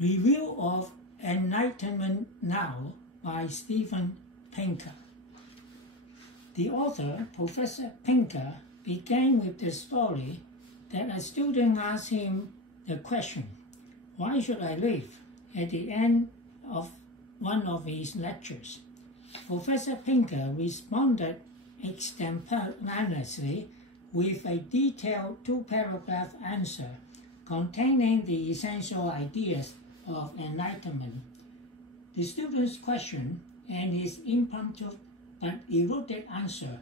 Review of Enlightenment Now by Steven Pinker. The author, Professor Pinker, began with the story that a student asked him the question, "Why should I live?" at the end of one of his lectures. Professor Pinker responded extemporaneously with a detailed two-paragraph answer containing the essential ideas of enlightenment. The student's question and his impromptu but eruditive answer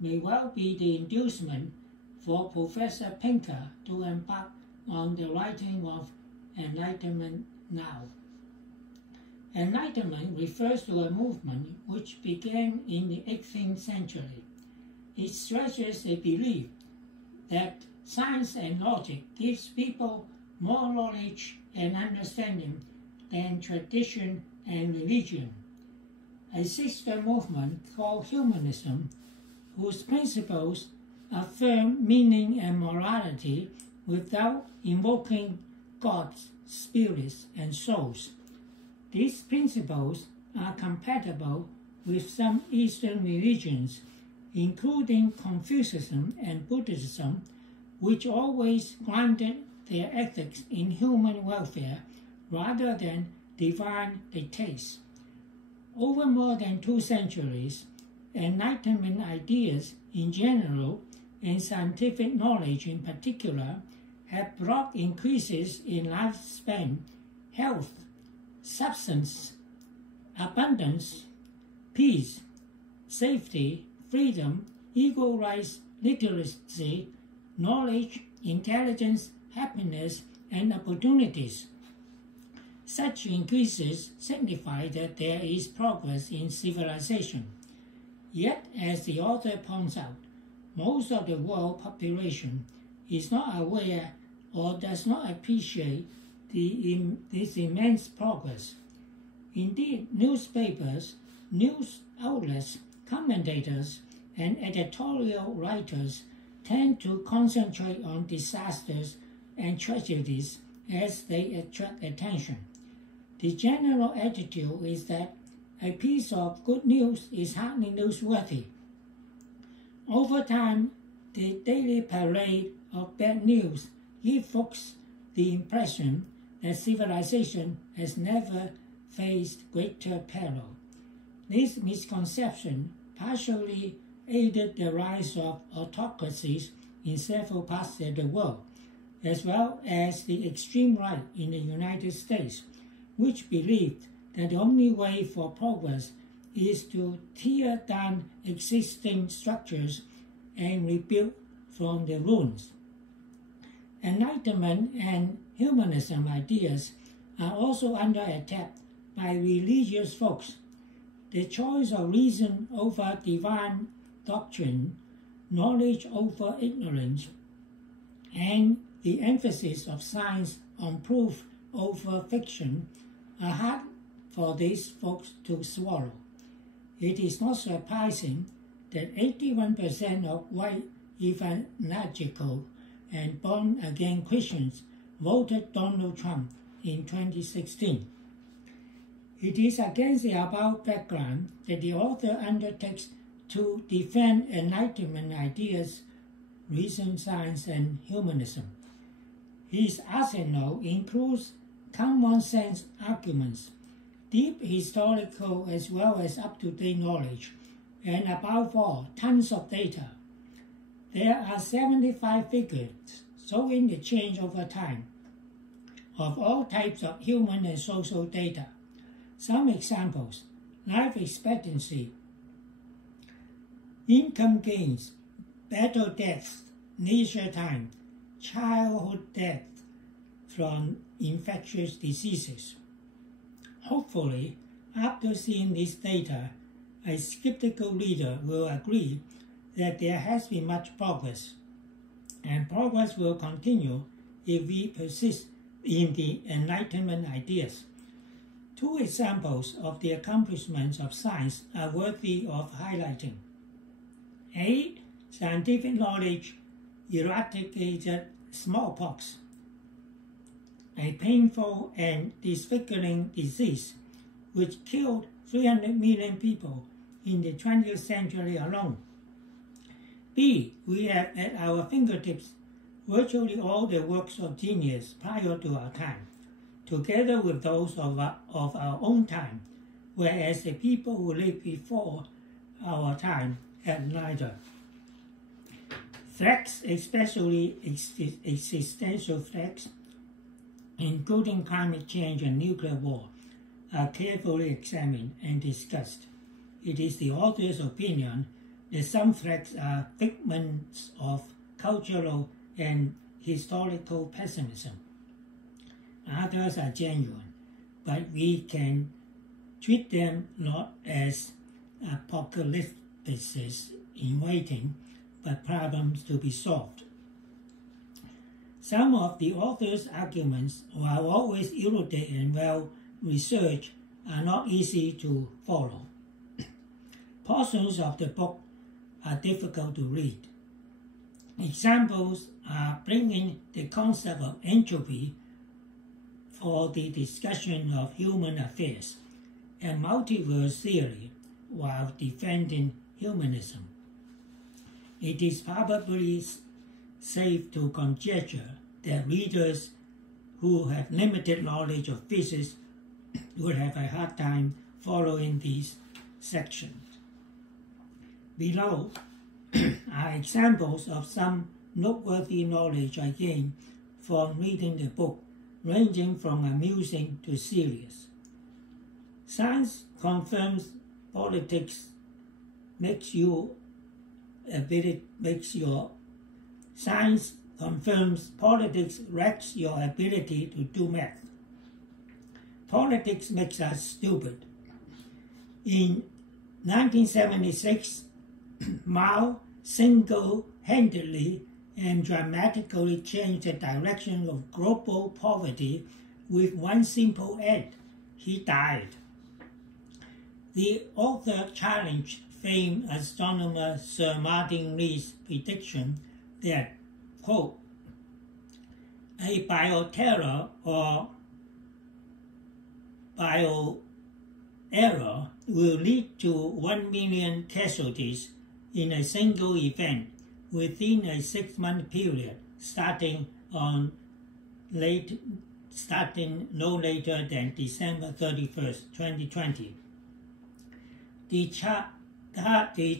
may well be the inducement for Professor Pinker to embark on the writing of Enlightenment Now. Enlightenment refers to a movement which began in the 18th century. It stresses a belief that science and logic gives people more knowledge and understanding than tradition and religion. A sister movement called humanism, whose principles affirm meaning and morality without invoking gods, spirits, and souls. These principles are compatible with some Eastern religions, including Confucianism and Buddhism, which always grounded their ethics in human welfare rather than divine dictates. Over more than 2 centuries, Enlightenment ideas in general and scientific knowledge in particular have brought increases in lifespan, health, substance, abundance, peace, safety, freedom, equal rights, literacy, knowledge, intelligence, happiness, and opportunities. Such increases signify that there is progress in civilization. Yet, as the author points out, most of the world population is not aware or does not appreciate this immense progress. Indeed, newspapers, news outlets, commentators, and editorial writers tend to concentrate on disasters and tragedies as they attract attention. The general attitude is that a piece of good news is hardly newsworthy. Over time, the daily parade of bad news gives folks the impression that civilization has never faced greater peril. This misconception partially aided the rise of autocracies in several parts of the world, as well as the extreme right in the United States, which believed that the only way for progress is to tear down existing structures and rebuild from the ruins. Enlightenment and humanism ideas are also under attack by religious folks. The choice of reason over divine doctrine, knowledge over ignorance, and the emphasis of science on proof over fiction are hard for these folks to swallow. It is not surprising that 81% of white evangelical and born-again Christians voted Donald Trump in 2016. It is against the above background that the author undertakes to defend Enlightenment ideas, reason, science, and humanism. His arsenal includes common sense arguments, deep historical as well as up-to-date knowledge, and above all, tons of data. There are 75 figures showing the change over time of all types of human and social data. Some examples: life expectancy, income gains, battle deaths, leisure time, childhood death from infectious diseases. Hopefully, after seeing this data, a skeptical reader will agree that there has been much progress, and progress will continue if we persist in the Enlightenment ideas. 2 examples of the accomplishments of science are worthy of highlighting. A. Scientific knowledge eradicated smallpox. a painful and disfiguring disease which killed 300 million people in the 20th century alone. B. We have at our fingertips virtually all the works of genius prior to our time, together with those of our own time, whereas the people who lived before our time had neither. Threats, especially existential threats, including climate change and nuclear war, are carefully examined and discussed. It is the author's opinion that some threats are figments of cultural and historical pessimism. Others are genuine, but we can treat them not as apocalypses in waiting, but problems to be solved. Some of the author's arguments, while always erudited and well researched, are not easy to follow. Portions of the book are difficult to read. Examples are bringing the concept of entropy for the discussion of human affairs and multiverse theory while defending humanism. It is probably safe to conjecture that readers who have limited knowledge of physics would have a hard time following these sections. Below are examples of some noteworthy knowledge I gained from reading the book, ranging from amusing to serious. Science confirms politics Science confirms politics wrecks your ability to do math. Politics makes us stupid. In 1976, Mao single-handedly and dramatically changed the direction of global poverty with one simple act. He died. The author challenged famed astronomer Sir Martin Rees's prediction that, quote, a bioterror or bioerror will lead to 1 million casualties in a single event within a 6-month period, starting no later than December 31st, 2020. The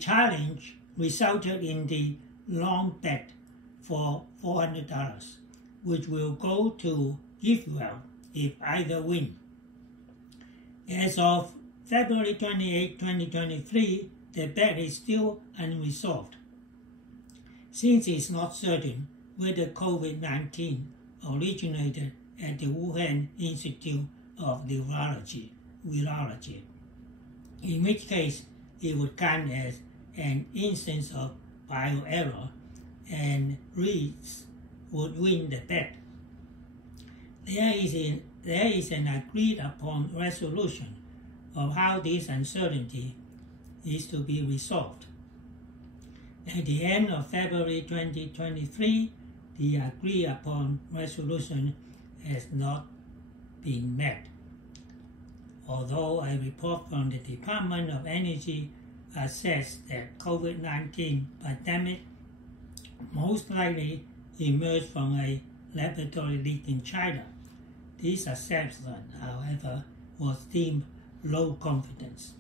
challenge resulted in the long bet for $400, which will go to GiveWell if either win. As of February 28, 2023, the bet is still unresolved, since it's not certain whether COVID-19 originated at the Wuhan Institute of Virology, in which case it would count as an instance of bioerror and Rees would win the bet. There is an agreed upon resolution of how this uncertainty is to be resolved. At the end of February 2023, the agreed upon resolution has not been met, although a report from the Department of Energy assessed that COVID-19 pandemic most likely emerged from a laboratory leak in China. This assessment, however, was deemed low confidence.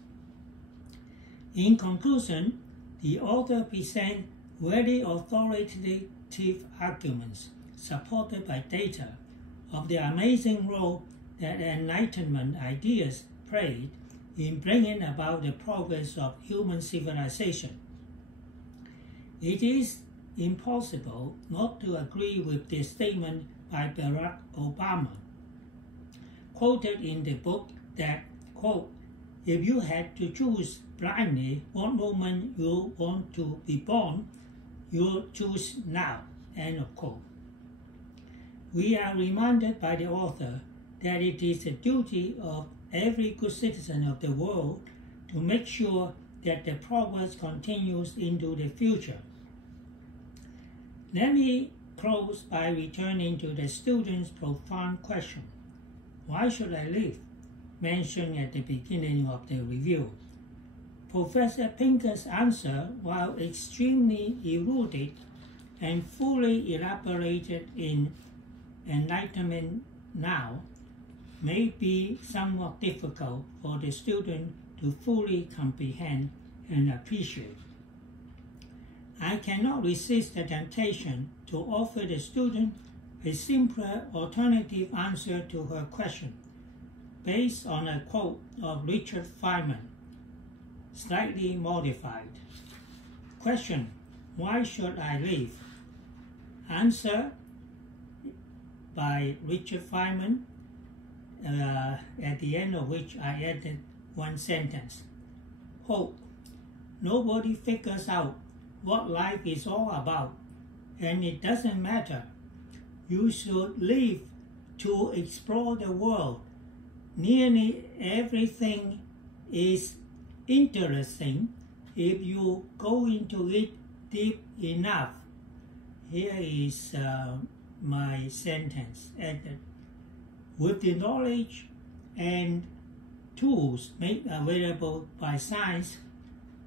In conclusion, the author presents very authoritative arguments supported by data of the amazing role that Enlightenment ideas played in bringing about the progress of human civilization. It is impossible not to agree with the statement by Barack Obama, quoted in the book, that, quote, if you had to choose blindly what moment you want to be born, you'll choose now, end of quote. We are reminded by the author that it is the duty of every good citizen of the world to make sure that the progress continues into the future. Let me close by returning to the student's profound question, "Why should I live?" mentioned at the beginning of the review. Professor Pinker's answer, while extremely erudite and fully elaborated in Enlightenment Now, may be somewhat difficult for the student to fully comprehend and appreciate. I cannot resist the temptation to offer the student a simpler alternative answer to her question, based on a quote of Richard Feynman, slightly modified. Question: "Why should I live?" Answer by Richard Feynman, at the end of which I added one sentence. Hope. Nobody figures out what life is all about, and it doesn't matter. You should live to explore the world. Nearly everything is interesting if you go into it deep enough. Here is my sentence added. With the knowledge and tools made available by science,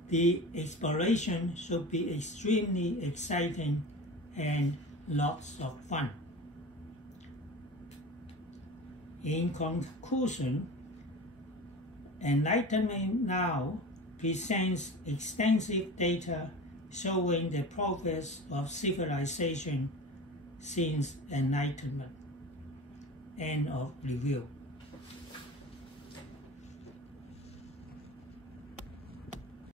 the exploration should be extremely exciting and lots of fun. In conclusion, Enlightenment Now presents extensive data showing the progress of civilization since Enlightenment. End of review.